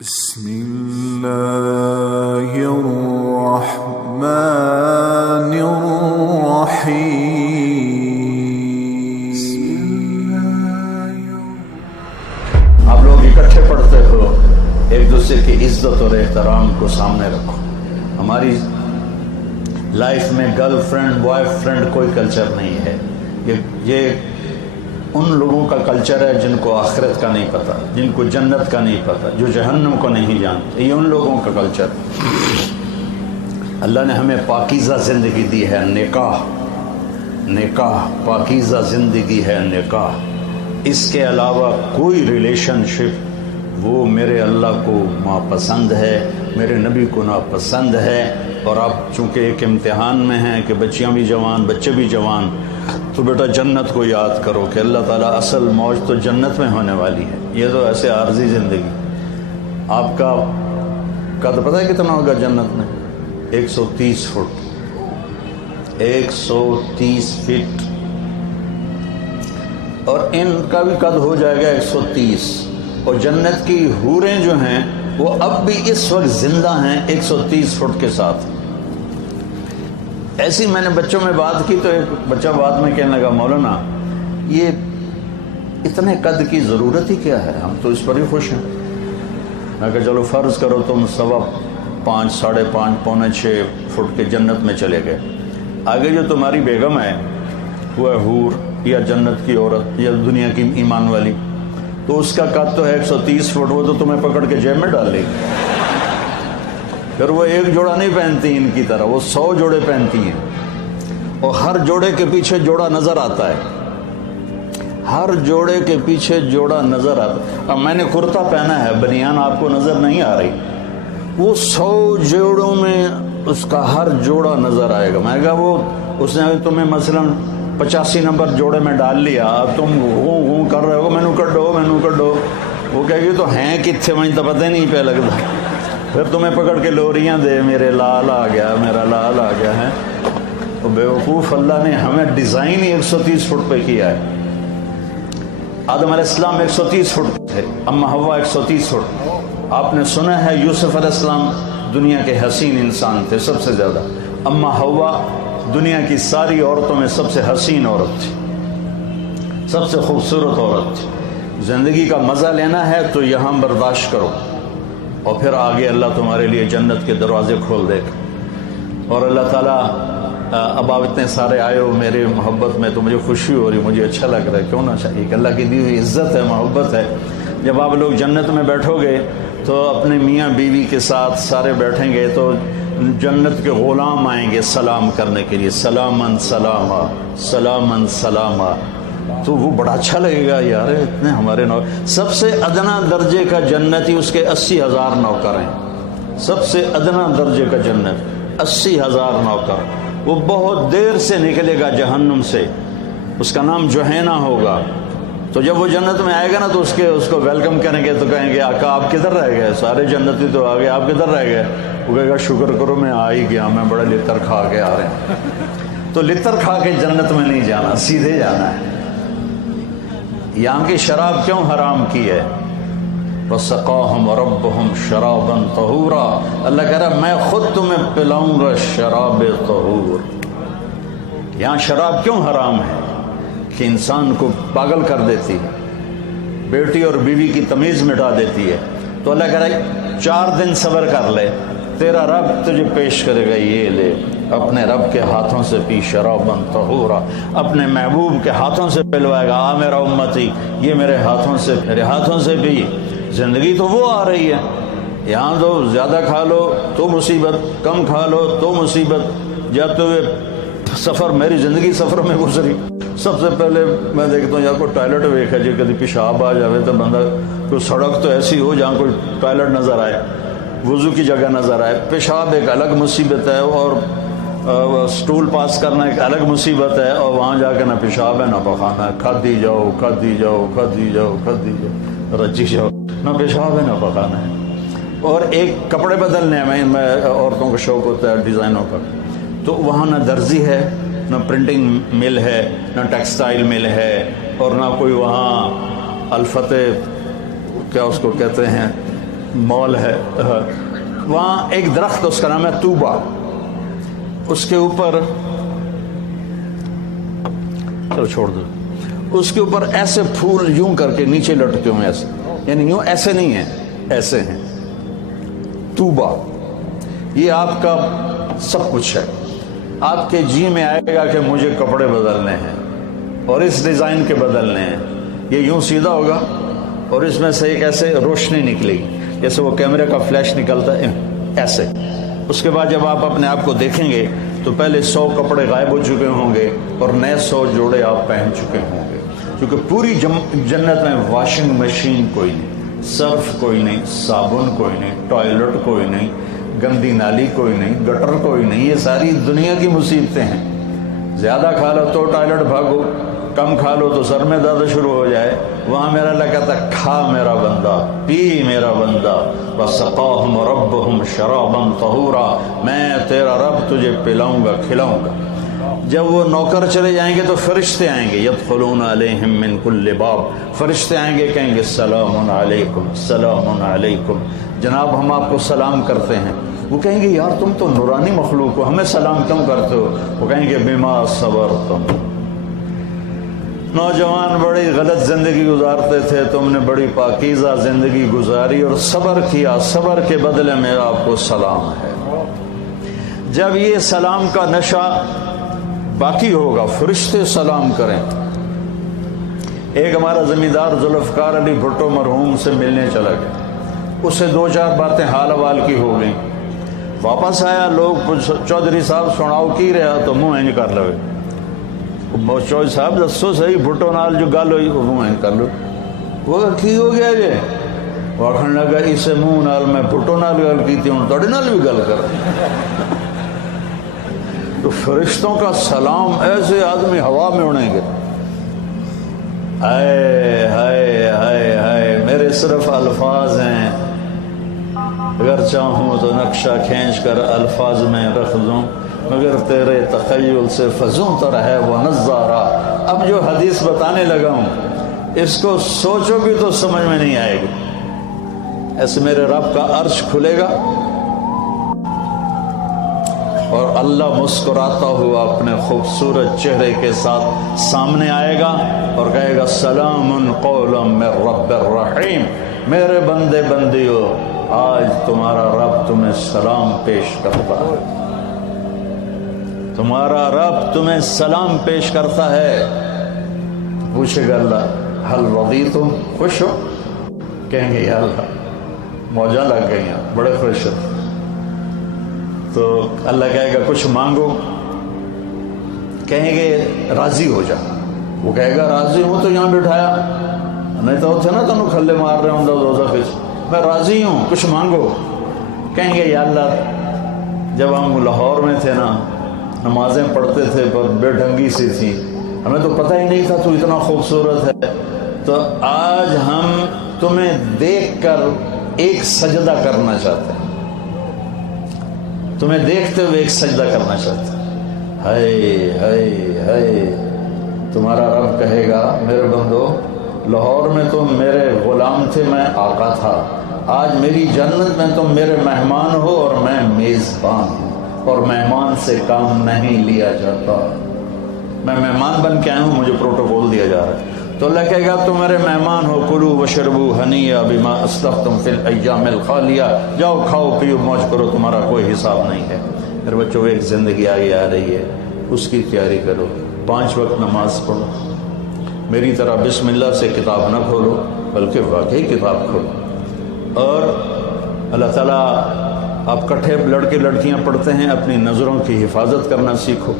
بسم اللہ الرحمن الرحیم۔ آپ لوگ اکٹھے پڑھتے ہو، ایک دوسرے کی عزت اور احترام کو سامنے رکھو۔ ہماری لائف میں گرل فرینڈ بوائے فرینڈ کوئی کلچر نہیں ہے، یہ ان لوگوں کا کلچر ہے جن کو آخرت کا نہیں پتہ، جن کو جنت کا نہیں پتہ، جو جہنم کو نہیں جانتے، یہ ان لوگوں کا کلچر۔ اللہ نے ہمیں پاکیزہ زندگی دی ہے، نکاح پاکیزہ زندگی ہے نکاح۔ اس کے علاوہ کوئی ریلیشن شپ وہ میرے اللہ کو ناپسند ہے، میرے نبی کو ناپسند ہے۔ اور آپ چونکہ ایک امتحان میں ہیں کہ بچیاں بھی جوان بچے بھی جوان، تو بیٹا جنت کو یاد کرو کہ اللہ تعالیٰ اصل موج تو جنت میں ہونے والی ہے، یہ تو ایسے عارضی زندگی۔ آپ کا قد پتہ ہے کتنا ہوگا جنت میں؟ 130 فٹ 130 فٹ، اور ان کا بھی قد ہو جائے گا 130۔ اور جنت کی حوریں جو ہیں وہ اب بھی اس وقت زندہ ہیں 130 فٹ کے ساتھ۔ ایسی میں نے بچوں میں بات کی تو ایک بچہ بعد میں کہنے لگا، مولانا یہ اتنے قد کی ضرورت ہی کیا ہے، ہم تو اس پر ہی خوش ہیں۔ میں کہا چلو فرض کرو تم 5.25 ساڑھے 5 پونے 6 فٹ کے جنت میں چلے گئے، آگے جو تمہاری بیگم ہے وہ ہے حور یا جنت کی عورت یا دنیا کی ایمان والی، تو اس کا قد تو ہے 130 فٹ، وہ تو تمہیں پکڑ کے جیب میں ڈال لے گی۔ پھر وہ ایک جوڑا نہیں پہنتی ان کی طرح، وہ 100 جوڑے پہنتی ہیں، اور ہر جوڑے کے پیچھے جوڑا نظر آتا ہے، ہر جوڑے کے پیچھے جوڑا نظر آتا ہے۔ اب میں نے کرتا پہنا ہے، بنیان آپ کو نظر نہیں آ رہی، وہ 100 جوڑوں میں اس کا ہر جوڑا نظر آئے گا۔ میں نے کہا وہ اس نے تمہیں مثلا 85 نمبر جوڑے میں ڈال لیا، اب تم ہوں کر رہے ہو، مینو کڈو، وہ کہے گی تو ہیں کتنے، مجھے تو پتہ نہیں پہ لگتا، پھر تمہیں پکڑ کے لوریاں دے، میرے لال آ گیا، میرا لال آ گیا ہے۔ تو بیوقوف اللہ نے ہمیں ڈیزائن ہی 130 فٹ پہ کیا ہے۔ آدم علیہ السلام 130 فٹ تھے، اما حوا 130 فٹ۔ آپ نے سنا ہے یوسف علیہ السلام دنیا کے حسین انسان تھے سب سے زیادہ، اما حوا دنیا کی ساری عورتوں میں سب سے حسین عورت تھی، سب سے خوبصورت عورت تھی۔ زندگی کا مزہ لینا ہے تو یہاں برداشت کرو، اور پھر آگے اللہ تمہارے لیے جنت کے دروازے کھول دے گا۔ اور اللہ تعالیٰ اب آپ اتنے سارے آئے ہو میرے محبت میں تو مجھے خوشی ہو رہی، مجھے اچھا لگ رہا ہے، کیوں نہ چاہیے کہ اللہ کی دی ہوئی عزت ہے، محبت ہے۔ جب آپ لوگ جنت میں بیٹھو گے تو اپنے میاں بیوی کے ساتھ سارے بیٹھیں گے تو جنت کے غلام آئیں گے سلام کرنے کے لیے، سلامن سلاما سلامن سلاما، تو وہ بڑا اچھا لگے گا، یار اتنے ہمارے سب سے ادنا درجے کا جنتی اس کے 80,000 نوکر ہیں، سب سے ادنا درجے کا جنت 80,000 نوکر۔ وہ بہت دیر سے نکلے گا جہنم سے، اس کا نام جوہینا ہوگا۔ تو جب وہ جنت میں آئے گا نا تو اس کو ویلکم کریں گے، تو کہیں گے آقا آپ کدھر رہ گئے، سارے جنتی تو آ گئے، آپ کدھر رہ گئے؟ وہ کہے گا شکر کرو میں آ ہی گیا، میں بڑا لتر کھا کے آ رہے ہیں۔ تو لتر کھا کے جنت میں نہیں جانا، سیدھے جانا ہے۔ یہاں کی شراب کیوں حرام کی ہے؟ وَسَقَاهُمْ رَبُّهُمْ شَرَابًا طَهُورًا، اللہ کہہ رہا میں خود تمہیں پلاؤں گا شراب طہور۔ یہاں شراب کیوں حرام ہے؟ کہ انسان کو پاگل کر دیتی ہے، بیٹی اور بیوی کی تمیز مٹا دیتی ہے۔ تو اللہ کہہ رہا ہے 4 دن صبر کر لے، تیرا رب تجھے پیش کرے گا، یہ لے اپنے رب کے ہاتھوں سے پی شراباً طہورا، اپنے محبوب کے ہاتھوں سے پلوائے گا، آ میرا امتی یہ میرے ہاتھوں سے پی۔ زندگی تو وہ آ رہی ہے، یہاں تو زیادہ کھا لو تو مصیبت، کم کھا لو تو مصیبت۔ جاتے ہوئے سفر، میری زندگی سفر میں گزری، سب سے پہلے میں دیکھتا ہوں یا کوئی ٹوائلٹ ویکھا جی، کبھی پیشاب آ جاوے تو بندہ کوئی سڑک تو ایسی ہو جہاں کوئی ٹوائلٹ نظر آئے، وضو کی جگہ نظر آئے۔ پیشاب ایک الگ مصیبت ہے، اور سٹول پاس کرنا ایک الگ مصیبت ہے، اور وہاں جا کے نہ پیشاب ہے نہ پخانا ہے، کھاتی جاؤ رچی جاؤ، نہ پیشاب ہے نہ پخانا ہے۔ اور ایک کپڑے بدلنے میں عورتوں کا شوق ہوتا ہے ڈیزائنوں کا، تو وہاں نہ درزی ہے، نہ پرنٹنگ مل ہے، نہ ٹیکسٹائل مل ہے، اور نہ کوئی وہاں الفتح کیا اس کو کہتے ہیں مال ہے، وہاں ایک درخت اس کا نام ہے طوبہ، اس کے اوپر چلو چھوڑ دو، اس کے اوپر ایسے پھول یوں کر کے نیچے لٹکے ہوئے ایسے، یعنی یوں ایسے نہیں ہیں، ایسے ہیں. طوبہ یہ آپ کا سب کچھ ہے. آپ کے جی میں آئے گا کہ مجھے کپڑے بدلنے ہیں اور اس ڈیزائن کے بدلنے ہیں، یہ یوں سیدھا ہوگا اور اس میں سے ایک ایسے روشنی نکلے گی جیسے وہ کیمرے کا فلیش نکلتا ہے ایسے. اس کے بعد جب آپ اپنے آپ کو دیکھیں گے تو پہلے 100 کپڑے غائب ہو چکے ہوں گے اور نئے 100 جوڑے آپ پہن چکے ہوں گے، کیونکہ پوری جنت میں واشنگ مشین کوئی نہیں، سرف کوئی نہیں، صابن کوئی نہیں، ٹوائلٹ کوئی نہیں، گندی نالی کوئی نہیں، گٹر کوئی نہیں. یہ ساری دنیا کی مصیبتیں ہیں. زیادہ کھا لو تو ٹوائلٹ بھاگو، کم کھا لو تو سر میں درد شروع ہو جائے. وہاں میرا اللہ کہتا ہے کھا میرا بندہ، پی میرا بندہ، وَسَقَاهُمْ رَبُّهُمْ شَرَابًا طَهُورًا، میں تیرا رب تجھے پلاؤں گا کھلاؤں گا. جب وہ نوکر چلے جائیں گے تو فرشتے آئیں گے، يَدْخُلُونَ عَلَيْهِمْ مِنْ كُلِّ بَابٍ، فرشتے آئیں گے کہیں گے سلام علیکم سلام علیکم، جناب ہم آپ کو سلام کرتے ہیں. وہ کہیں گے یار تم تو نورانی مخلوق ہو، ہمیں سلام کیوں کرتے ہو؟ وہ کہیں گے بما صبرتم، نوجوان بڑی غلط زندگی گزارتے تھے، تم نے بڑی پاکیزہ زندگی گزاری اور صبر کیا، صبر کے بدلے میں آپ کو سلام ہے. جب یہ سلام کا نشہ باقی ہوگا فرشتے سلام کریں. ایک ہمارا زمیندار ذوالفقار علی بھٹو مرحوم سے ملنے چلا گیا، اس سے 2-4 باتیں حال حوال کی ہو گئیں. واپس آیا، لوگ چودھری صاحب سناؤ کی رہا تو منہ انج کر لو. چودھری صاحب دسو صحیح بھٹو نال جو گل ہوئی وہ منہ انج کر لو. وہ کی ہو گیا جی؟ وہ آخر لگا اسے منہ نال میں بھٹو نال گل کی تھی، ہوں تھوڑے نال بھی گل کر. تو فرشتوں کا سلام ایسے آدمی ہوا میں اڑیں گے. ہائے ہائے ہائے ہائے، میرے صرف الفاظ ہیں، اگر چاہوں تو نقشہ کھینچ کر الفاظ میں رکھ دوں، مگر تیرے تخیل سے فزوں تر ہے وہ نظارہ. اب جو حدیث بتانے لگا ہوں اس کو سوچو بھی تو سمجھ میں نہیں آئے گی. ایسے میرے رب کا عرش کھلے گا اور اللہ مسکراتا ہوا اپنے خوبصورت چہرے کے ساتھ سامنے آئے گا اور کہے گا سلام قولا من رب الرحیم، میرے بندے بندیو آج تمہارا رب تمہیں سلام پیش کرتا ہے، تمہارا رب تمہیں سلام پیش کرتا ہے. پوچھے گا اللہ حل رضیتم، خوش ہو؟ کہیں گے یا اللہ موجاں لگ گئی ہیں، بڑے خوش ہو. تو اللہ کہے گا کچھ مانگو، کہیں گے راضی ہو جا. وہ کہے گا راضی ہوں تو یہاں بٹھایا، نہیں تو تھے نا تمہیں کھلے مار رہے ہوں دوزخ وچ، میں راضی ہوں کچھ مانگو. کہیں گے یا اللہ جب ہم لاہور میں تھے نا نمازیں پڑھتے تھے پر بے ڈھنگی سی تھی، ہمیں تو پتہ ہی نہیں تھا تو اتنا خوبصورت ہے، تو آج ہم تمہیں دیکھ کر ایک سجدہ کرنا چاہتے ہیں، تمہیں دیکھتے ہوئے ایک سجدہ کرنا چاہتے ہیں. ہائے ہائے ہائے. تمہارا رب کہے گا میرے بندو لاہور میں تم میرے غلام تھے، میں آقا تھا، آج میری جنت میں تم میرے مہمان ہو اور میں میزبان ہوں، اور مہمان سے کام نہیں لیا جاتا. میں مہمان بن کے آیا ہوں، مجھے پروٹوکول دیا جا رہا ہے. تو اللہ کہے گا تم میرے مہمان ہو، کلوا واشربوا ہنیئا بما اسلفتم فی الایام الخالیہ، جاؤ کھاؤ پیو موج کرو، تمہارا کوئی حساب نہیں ہے. میرے بچوں ایک زندگی آگے آ رہی ہے، اس کی تیاری کرو. 5 وقت نماز پڑھو، میری طرح بسم اللہ سے کتاب نہ کھولو بلکہ واقعی کتاب کھولو. اور اللہ تعالیٰ آپ کٹھے لڑکے لڑکیاں پڑھتے ہیں، اپنی نظروں کی حفاظت کرنا سیکھو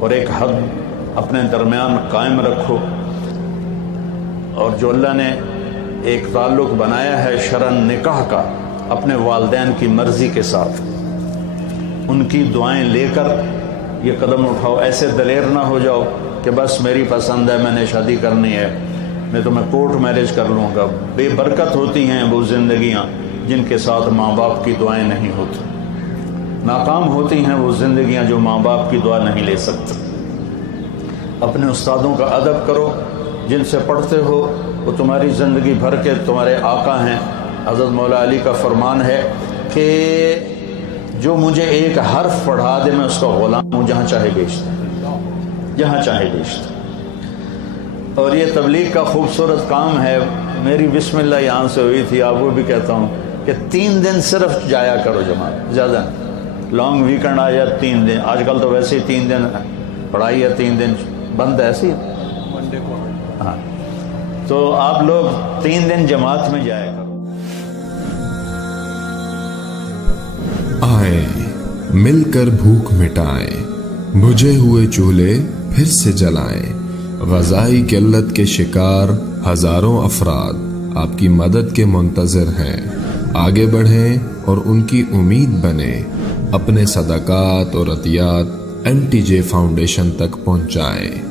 اور ایک حد اپنے درمیان قائم رکھو. اور جو اللہ نے ایک تعلق بنایا ہے شرعاً نکاح کا اپنے والدین کی مرضی کے ساتھ، ان کی دعائیں لے کر یہ قدم اٹھاؤ. ایسے دلیر نہ ہو جاؤ کہ بس میری پسند ہے، میں نے شادی کرنی ہے، میں تو میں کورٹ میرج کر لوں گا. بے برکت ہوتی ہیں وہ زندگیاں جن کے ساتھ ماں باپ کی دعائیں نہیں ہوتی، ناکام ہوتی ہیں وہ زندگیاں جو ماں باپ کی دعا نہیں لے سکتی. اپنے استادوں کا ادب کرو، جن سے پڑھتے ہو وہ تمہاری زندگی بھر کے تمہارے آقا ہیں. حضرت مولا علی کا فرمان ہے کہ جو مجھے ایک حرف پڑھا دے میں اس کا غلام ہوں، جہاں چاہے بیچتا، جہاں چاہے بیچتا۔ اور یہ تبلیغ کا خوبصورت کام ہے۔ میری بسم اللہ یہاں سے ہوئی تھی، آپ کو بھی کہتا ہوں کہ 3 دن صرف جایا کرو جماعت، زیادہ نہیں۔ لانگ ویکنڈ آ جائے 3 دن، آج کل تو ویسے ہی 3 دن پڑھائی ہے، 3 دن بند ہے، ایسی منڈے کو، ہاں، تو آپ لوگ 3 دن جماعت میں جایا کرو۔ آئیں مل کر بھوک مٹائیں، بجھے ہوئے چولہے پھر سے جلائیں۔ غذائی قلت کے شکار ہزاروں افراد آپ کی مدد کے منتظر ہیں۔ آگے بڑھیں اور ان کی امید بنیں۔ اپنے صدقات اور عطیات NTJ فاؤنڈیشن تک پہنچائیں۔